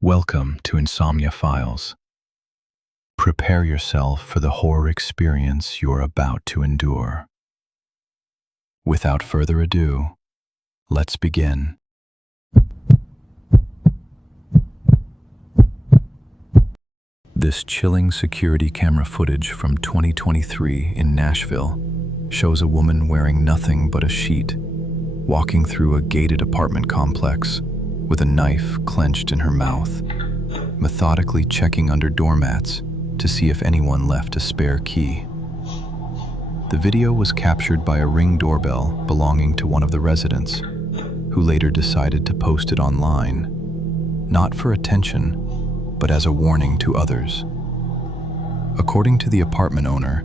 Welcome to Insomnia Files. Prepare yourself for the horror experience you're about to endure. Without further ado, let's begin. This chilling security camera footage from 2023 in Nashville shows a woman wearing nothing but a sheet, walking through a gated apartment complex with a knife clenched in her mouth, methodically checking under doormats to see if anyone left a spare key. The video was captured by a Ring doorbell belonging to one of the residents, who later decided to post it online, not for attention, but as a warning to others. According to the apartment owner,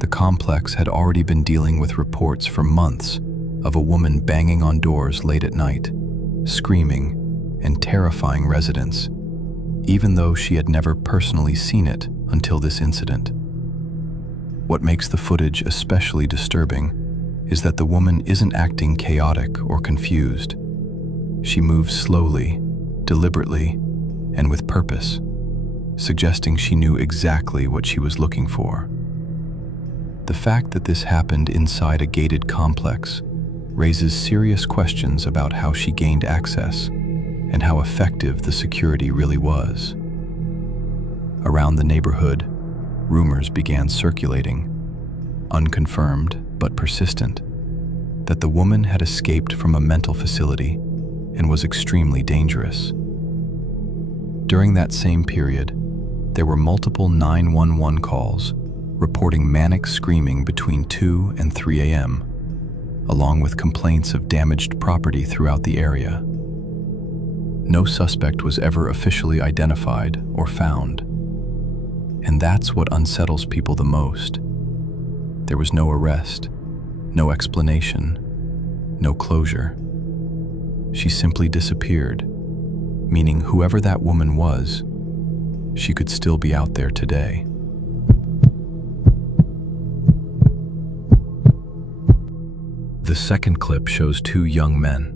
the complex had already been dealing with reports for months of a woman banging on doors late at night, screaming and terrifying residents, even though she had never personally seen it until this incident. What makes the footage especially disturbing is that the woman isn't acting chaotic or confused. She moves slowly, deliberately, and with purpose, suggesting she knew exactly what she was looking for. The fact that this happened inside a gated complex raises serious questions about how she gained access and how effective the security really was. Around the neighborhood, rumors began circulating, unconfirmed but persistent, that the woman had escaped from a mental facility and was extremely dangerous. During that same period, there were multiple 911 calls reporting manic screaming between 2 and 3 a.m., along with complaints of damaged property throughout the area. No suspect was ever officially identified or found. And that's what unsettles people the most. There was no arrest, no explanation, no closure. She simply disappeared, meaning whoever that woman was, she could still be out there today. The second clip shows two young men,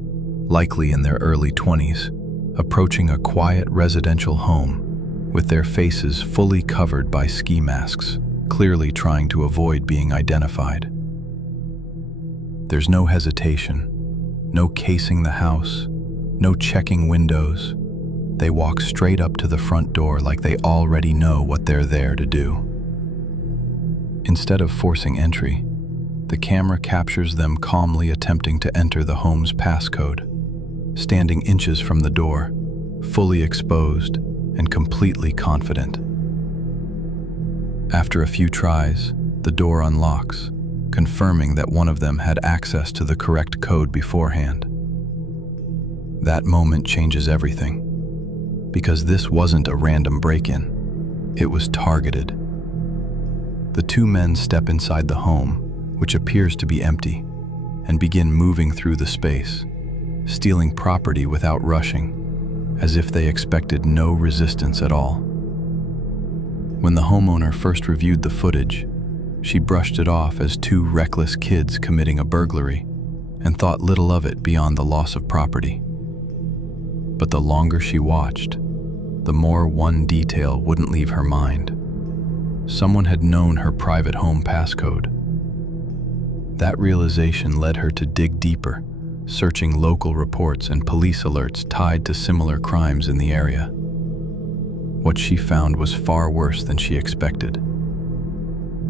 likely in their early 20s, approaching a quiet residential home with their faces fully covered by ski masks, clearly trying to avoid being identified. There's no hesitation, no casing the house, no checking windows. They walk straight up to the front door like they already know what they're there to do. Instead of forcing entry, the camera captures them calmly attempting to enter the home's passcode, standing inches from the door, fully exposed and completely confident. After a few tries, the door unlocks, confirming that one of them had access to the correct code beforehand. That moment changes everything, because this wasn't a random break-in, it was targeted. The two men step inside the home, which appears to be empty, and begin moving through the space, stealing property without rushing, as if they expected no resistance at all. When the homeowner first reviewed the footage, she brushed it off as two reckless kids committing a burglary and thought little of it beyond the loss of property. But the longer she watched, the more one detail wouldn't leave her mind. Someone had known her private home passcode. That realization led her to dig deeper, searching local reports and police alerts tied to similar crimes in the area. What she found was far worse than she expected.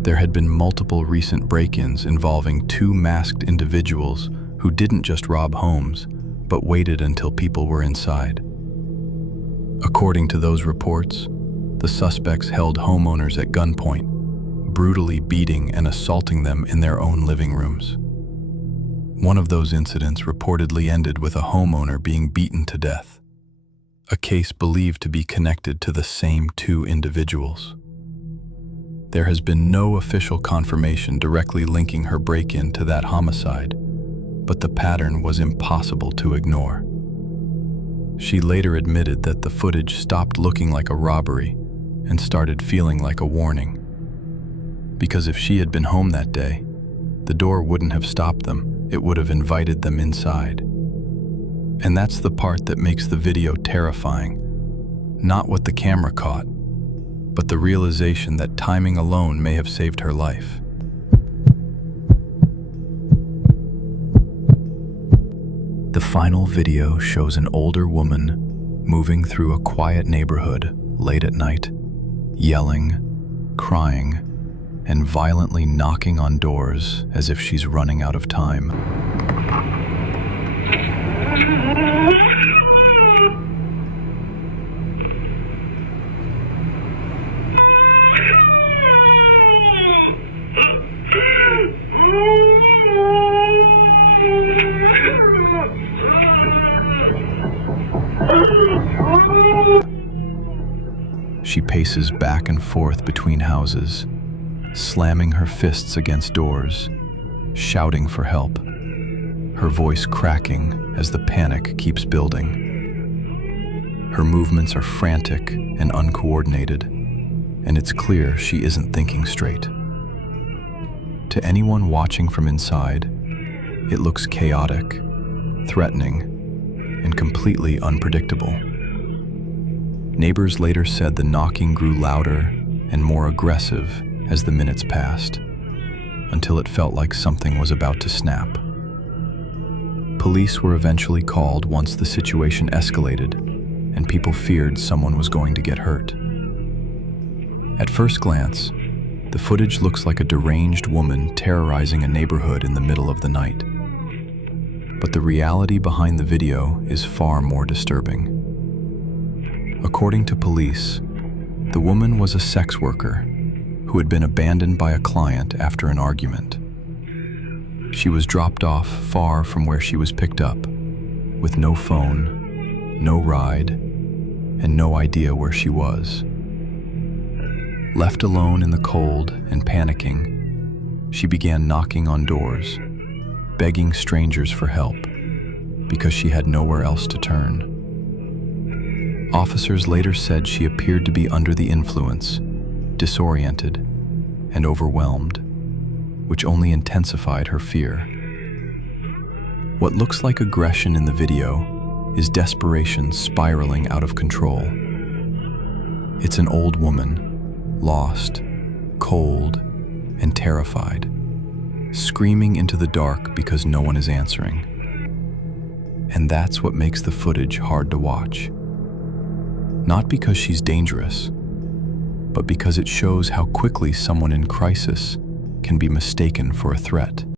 There had been multiple recent break-ins involving two masked individuals who didn't just rob homes, but waited until people were inside. According to those reports, the suspects held homeowners at gunpoint, brutally beating and assaulting them in their own living rooms. One of those incidents reportedly ended with a homeowner being beaten to death, a case believed to be connected to the same two individuals. There has been no official confirmation directly linking her break-in to that homicide, but the pattern was impossible to ignore. She later admitted that the footage stopped looking like a robbery and started feeling like a warning. Because if she had been home that day, the door wouldn't have stopped them, it would have invited them inside. And that's the part that makes the video terrifying. Not what the camera caught, but the realization that timing alone may have saved her life. The final video shows an older woman moving through a quiet neighborhood late at night, yelling, crying, and violently knocking on doors as if she's running out of time. She paces back and forth between houses, slamming her fists against doors, shouting for help, her voice cracking as the panic keeps building. Her movements are frantic and uncoordinated, and it's clear she isn't thinking straight. To anyone watching from inside, it looks chaotic, threatening, and completely unpredictable. Neighbors later said the knocking grew louder and more aggressive as the minutes passed, until it felt like something was about to snap. Police were eventually called once the situation escalated and people feared someone was going to get hurt. At first glance, the footage looks like a deranged woman terrorizing a neighborhood in the middle of the night. But the reality behind the video is far more disturbing. According to police, the woman was a sex worker who had been abandoned by a client after an argument. She was dropped off far from where she was picked up, with no phone, no ride, and no idea where she was. Left alone in the cold and panicking, she began knocking on doors, begging strangers for help, because she had nowhere else to turn. Officers later said she appeared to be under the influence, disoriented, and overwhelmed, which only intensified her fear. What looks like aggression in the video is desperation spiraling out of control. It's an old woman, lost, cold, and terrified, screaming into the dark because no one is answering. And that's what makes the footage hard to watch. Not because she's dangerous, but because it shows how quickly someone in crisis can be mistaken for a threat.